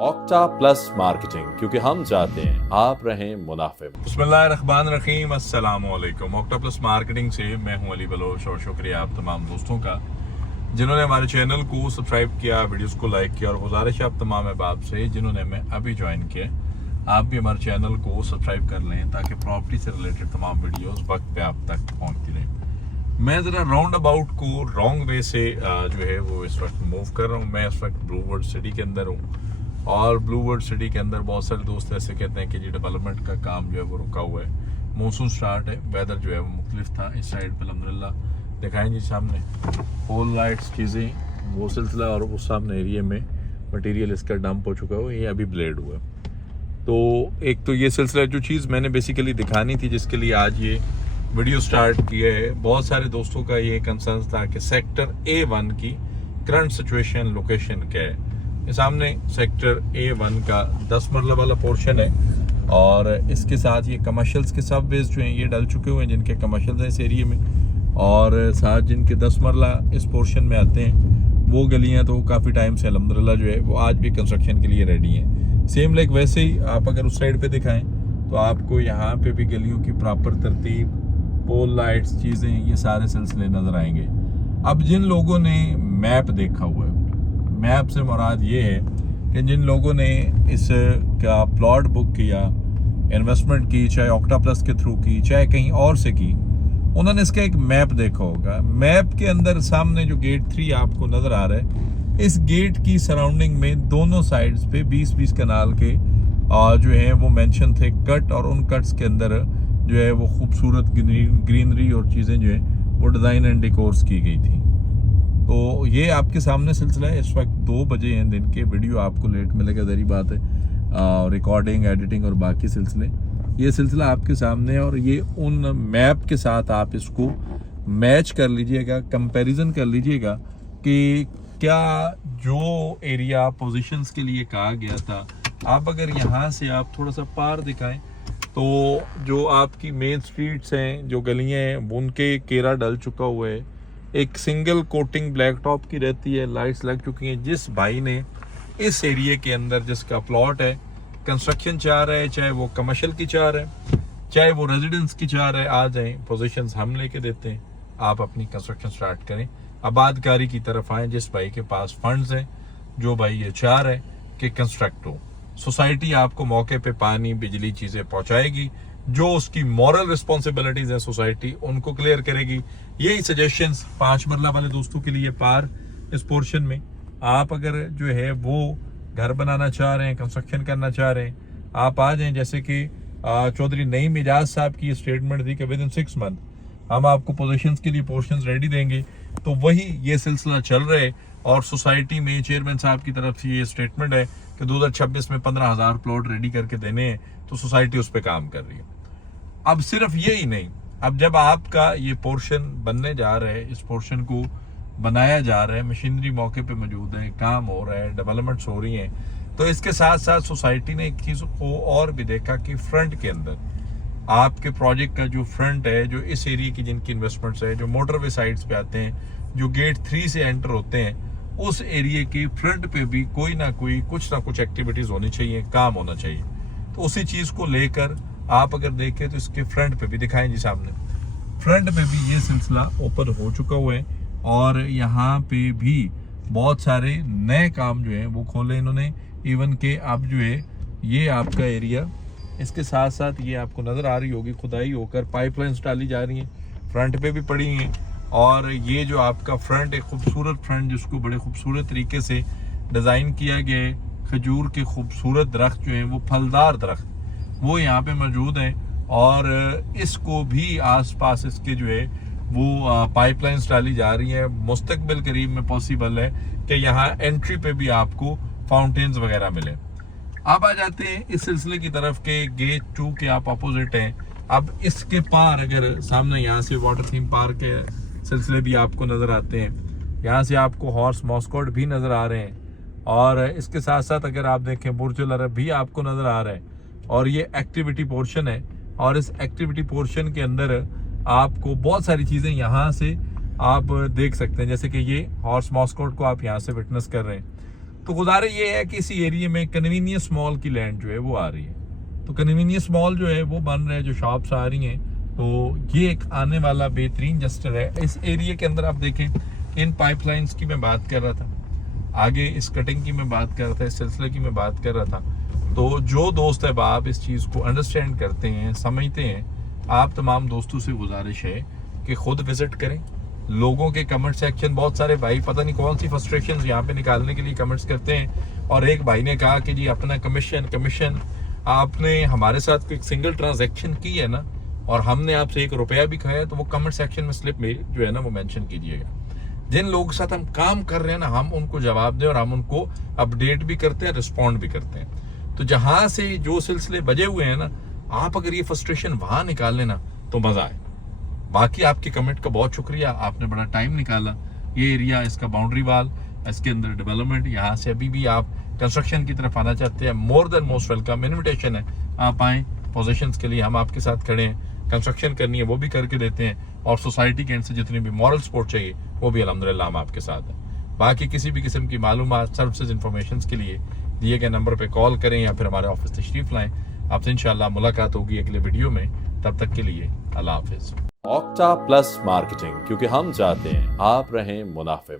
Octa plus marketing, क्योंकि हम चाहते हैं आप रहें मुनाफे में। बिस्मिल्लाहिर्रहमानिर्रहीम, अस्सलाम वालेकुम। ऑक्टा प्लस मार्केटिंग से मैं हूं अली बलोच और शुक्रिया आप तमाम दोस्तों का जिन्होंने हमारे चैनल को सब्सक्राइब किया, वीडियोस को लाइक किया। और गुजारिश आप तमाम अहबाब से जिन्होंने मैं अभी ज्वाइन किया, आप भी हमारे चैनल को सब्सक्राइब कर लें ताकि प्रॉपर्टी से रिलेटेड तमाम वीडियोस वक्त पे आप तक पहुंचती रहें। मैं ज़रा राउंड अबाउट को रॉन्ग वे से जो है वो इस वक्त मूव कर रहा हूँ। मैं इस वक्त ब्लू वर्ल्ड सिटी के अंदर हूँ और ब्लू वर्ल्ड सिटी के अंदर बहुत सारे दोस्त ऐसे कहते हैं कि जी डेवलपमेंट का काम जो है वो रुका हुआ है। मौसम स्टार्ट है, वेदर जो है वो मुख्तलिफ था। इस साइड पर अल्हम्दुलिल्लाह दिखाएं जी सामने पोल लाइट्स चीज़ें वो सिलसिला, और उस सामने एरिया में मटेरियल इसका डंप हो चुका है, ये अभी ब्लेड हुआ है। तो एक तो ये सिलसिला जो चीज़ मैंने बेसिकली दिखानी थी, जिसके लिए आज ये वीडियो स्टार्ट किया है। बहुत सारे दोस्तों का ये कंसर्न था कि सेक्टर A1 की करंट सिचुएशन लोकेशन क्या है। ये सामने सेक्टर A1 का 10 मरला वाला पोर्शन है और इसके साथ ये कमर्शियल्स के सबवेज जो हैं ये डल चुके हुए हैं, जिनके कमर्शियल्स हैं इस एरिया में, और साथ जिनके 10 मरला इस पोर्शन में आते हैं वो गलियाँ तो काफ़ी टाइम से अल्हम्दुलिल्लाह जो है वो आज भी कंस्ट्रक्शन के लिए रेडी हैं। सेम लाइक वैसे ही आप अगर उस साइड पे दिखाएं तो आपको यहाँ पे भी गलियों की प्रॉपर तरतीब, पोल लाइट्स, चीज़ें, ये सारे सिलसिले नज़र आएंगे। अब जिन लोगों ने मैप देखा हुआ है, मैप से मुराद ये है कि जिन लोगों ने इस का प्लॉट बुक किया, इन्वेस्टमेंट की, चाहे ऑक्टा प्लस के थ्रू की, चाहे कहीं और से की, उन्होंने इसका एक मैप देखा होगा। मैप के अंदर सामने जो गेट 3 आपको नज़र आ रहा है, इस गेट की सराउंडिंग में दोनों साइड्स पे 20-20 कनाल के जो है वो मेंशन थे कट, और उन कट्स के अंदर जो है वो खूबसूरत ग्रीनरी और चीज़ें जो है वो डिज़ाइन एंड डेकोर्स की गई थी। तो ये आपके सामने सिलसिला है। इस वक्त 2 बजे हैं दिन के, वीडियो आपको लेट मिलेगा, ज़री बात है, रिकॉर्डिंग, एडिटिंग और बाकी सिलसिले, ये सिलसिला आपके सामने है। और ये उन मैप के साथ आप इसको मैच कर लीजिएगा, कंपैरिजन कर लीजिएगा कि क्या जो एरिया पोजीशंस के लिए कहा गया था, आप अगर यहाँ से आप थोड़ा सा पार दिखाएं तो जो आपकी मेन स्ट्रीट्स हैं, जो गलियाँ हैं, उनके केरा डल चुका हुआ है। एक सिंगल कोटिंग ब्लैक टॉप की रहती है, लाइट्स लग चुकी हैं। जिस भाई ने इस एरिया के अंदर जिसका प्लॉट है, कंस्ट्रक्शन चाह रहा है, चाहे वो कमर्शियल की चाह रहा है, चाहे वो रेजिडेंस की चाह रहा है, आ जाएं, पोजीशंस हम लेके देते हैं, आप अपनी कंस्ट्रक्शन स्टार्ट करें, आबादकारी की तरफ आएँ। जिस भाई के पास फंड्स हैं, जो भाई ये चाह रहे हैं कि कंस्ट्रक्ट हो, सोसाइटी आपको मौके पे पानी, बिजली, चीज़ें पहुंचाएगी। जो उसकी मॉरल रिस्पॉन्सिबिलिटीज है सोसाइटी उनको क्लियर करेगी। यही सजेशंस 5 मरला वाले दोस्तों के लिए पार इस पोर्शन में आप अगर जो है वो घर बनाना चाह रहे हैं, कंस्ट्रक्शन करना चाह रहे हैं, आप आ जाएं। जैसे कि चौधरी नईम इजाज साहब की स्टेटमेंट थी कि विद इन 6 मंथ हम आपको पोजीशंस के लिए पोर्शंस रेडी देंगे। तो वही ये सिलसिला चल रहा है और सोसाइटी में चेयरमैन साहब की तरफ से ये स्टेटमेंट है कि 2026 में 15,000 प्लॉट रेडी करके देने हैं। तो सोसाइटी उस पर काम कर रही है। अब सिर्फ यही नहीं, अब जब आपका ये पोर्शन बनने जा रहा है, इस पोर्शन को बनाया जा रहा है, मशीनरी मौके पे मौजूद है, काम हो रहा है, डेवलपमेंट्स हो रही हैं, तो इसके साथ साथ सोसाइटी ने एक चीज़ को और भी देखा कि फ्रंट के अंदर आपके प्रोजेक्ट का जो फ्रंट है, जो इस एरिया की जिनकी इन्वेस्टमेंट्स है, जो मोटरवे साइड्स पे आते हैं, जो गेट 3 से एंटर होते हैं, उस एरिया के फ्रंट पे भी कोई ना कोई कुछ ना कुछ एक्टिविटीज़ होनी चाहिए, काम होना चाहिए। तो उसी चीज़ को लेकर आप अगर देखें तो इसके फ्रंट पे भी दिखाएं जी सामने, फ्रंट पे भी ये सिलसिला ओपन हो चुका हुआ है और यहाँ पे भी बहुत सारे नए काम जो हैं वो खोले इन्होंने। इवन के अब जो है ये आपका एरिया, इसके साथ साथ ये आपको नज़र आ रही होगी खुदाई होकर पाइपलाइंस डाली जा रही हैं, फ्रंट पे भी पड़ी हैं। और ये जो आपका फ्रंट, एक खूबसूरत फ्रंट जिसको बड़े खूबसूरत तरीके से डिज़ाइन किया गया है, खजूर के खूबसूरत दरख्त जो हैं वो फलदार दरख्त वो यहाँ पे मौजूद हैं। और इसको भी आसपास इसके जो है वो पाइपलाइंस डाली जा रही हैं। मुस्तकबिल करीब में पॉसिबल है कि यहाँ एंट्री पे भी आपको फाउंटेन्स वगैरह मिले। अब आ जाते हैं इस सिलसिले की तरफ के गेट 2 के आप अपोजिट हैं। अब इसके पार अगर सामने यहाँ से वाटर थीम पार्क के सिलसिले भी आपको नज़र आते हैं, यहाँ से आपको हॉर्स मॉस्कोट भी नज़र आ रहे हैं, और इसके साथ साथ अगर आप देखें बुर्ज अल अरब भी आपको नज़र आ रहा है। और ये एक्टिविटी पोर्शन है, और इस एक्टिविटी पोर्शन के अंदर आपको बहुत सारी चीज़ें यहाँ से आप देख सकते हैं। जैसे कि ये हॉर्स मॉस्कोट को आप यहाँ से विटनेस कर रहे हैं। तो गुजारिश ये है कि इसी एरिया में कन्वीनियंस मॉल की लैंड जो है वो आ रही है। तो कन्वीनियंस मॉल जो है वो बन रहा है, जो शॉप्स आ रही हैं, तो ये एक आने वाला बेहतरीन जस्टर है। इस एरिया के अंदर आप देखें, इन पाइपलाइंस की मैं बात कर रहा था, आगे इस कटिंग की मैं बात कर रहा था, इस सिलसिले की मैं बात कर रहा था। तो जो दोस्त है आप इस चीज़ को अंडरस्टैंड करते हैं, समझते हैं, आप तमाम दोस्तों से गुजारिश है कि खुद विजिट करें। लोगों के कमेंट सेक्शन, बहुत सारे भाई पता नहीं कौन सी फ्रस्ट्रेशन यहाँ पे निकालने के लिए कमेंट्स करते हैं। और एक भाई ने कहा कि जी अपना कमीशन आपने हमारे साथ कोई सिंगल ट्रांजैक्शन की है ना, और हमने आपसे 1 रुपया भी खाया, तो वो कमेंट सेक्शन में स्लिप में जो है ना वो मेंशन कीजिएगा। जिन लोगों के साथ हम काम कर रहे हैं ना, हम उनको जवाब दें और हम उनको अपडेट भी करते हैं, रिस्पॉन्ड भी करते हैं। तो जहां से जो सिलसिले बजे हुए हैं ना, आप अगर ये फ्रस्ट्रेशन वहां निकाल लेना तो मजा आए। बाकी आपके कमेंट का बहुत शुक्रिया, आपने बड़ा टाइम निकाला। ये एरिया, इसका बाउंड्री वाल, इसके अंदर डेवलपमेंट, यहाँ से अभी भी आप कंस्ट्रक्शन की तरफ आना चाहते हैं, more than most welcome. Invitation है, आप आएँ पोजीशंस के लिए, हम आपके साथ खड़े हैं। कंस्ट्रक्शन करनी है वो भी करके देते हैं, और सोसाइटी के एंड से जितनी भी मॉरल सपोर्ट चाहिए वो भी अल्हम्दुलिल्लाह हम आपके साथ हैं। बाकी किसी भी किस्म की मालूमात, सर्विसेज, इंफॉर्मेशन के लिए दिए गए नंबर पे कॉल करें या फिर हमारे ऑफिस तशरीफ लाएं। आपसे इंशाल्लाह मुलाकात होगी अगले वीडियो में। तब तक के लिए अल्लाह हाफिज। ऑक्टा प्लस मार्केटिंग, क्योंकि हम चाहते हैं आप रहें मुनाफे में।